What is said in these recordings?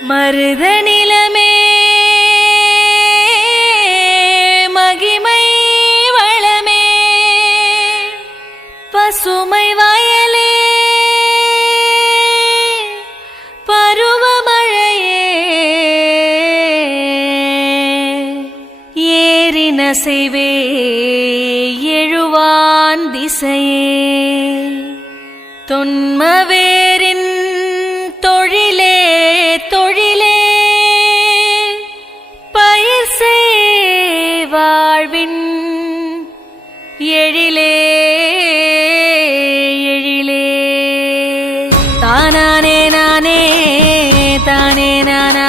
மருத நிலமே மகிமை வளமே. பசுமை வயலே பருவமழையே ஏறின செய்வே எழுவான் திசையே. தொன்மவேரின் தானானே நானே தானே நானா.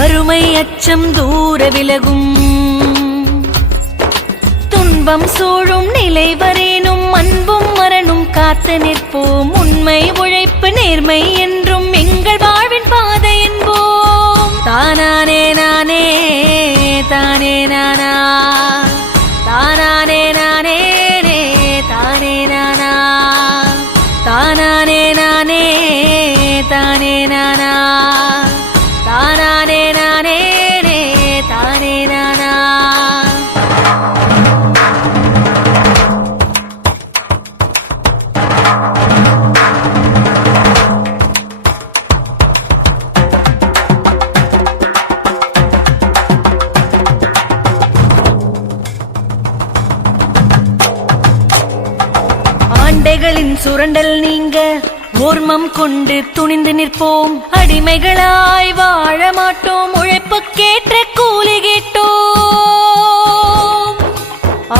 வறுமை அச்சம் தூர விலகும். துன்பம் சூழும் நிலை வரேனும் அன்பும் மரணும் காத்து நிற்போம். உண்மை உழைப்பு நேர்மை என்றும் எங்கள் வாழ்வின் பாதை என்போம். தானானே நானே தானே நானா. ஆண்டைகளின் சுரண்டல் நீங்க ஓர்மம் கொண்டு துணிந்து நிற்போம். அடிமைகளாய் வாழ மாட்டோம் உழைப்புக்கேற்ற கூலி கேட்டோம்.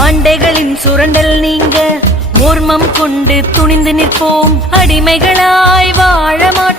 ஆண்டைகளின் சுரண்டல் நீங்க ஓர்மம் கொண்டு துணிந்து நிற்போம். அடிமைகளாய் வாழமா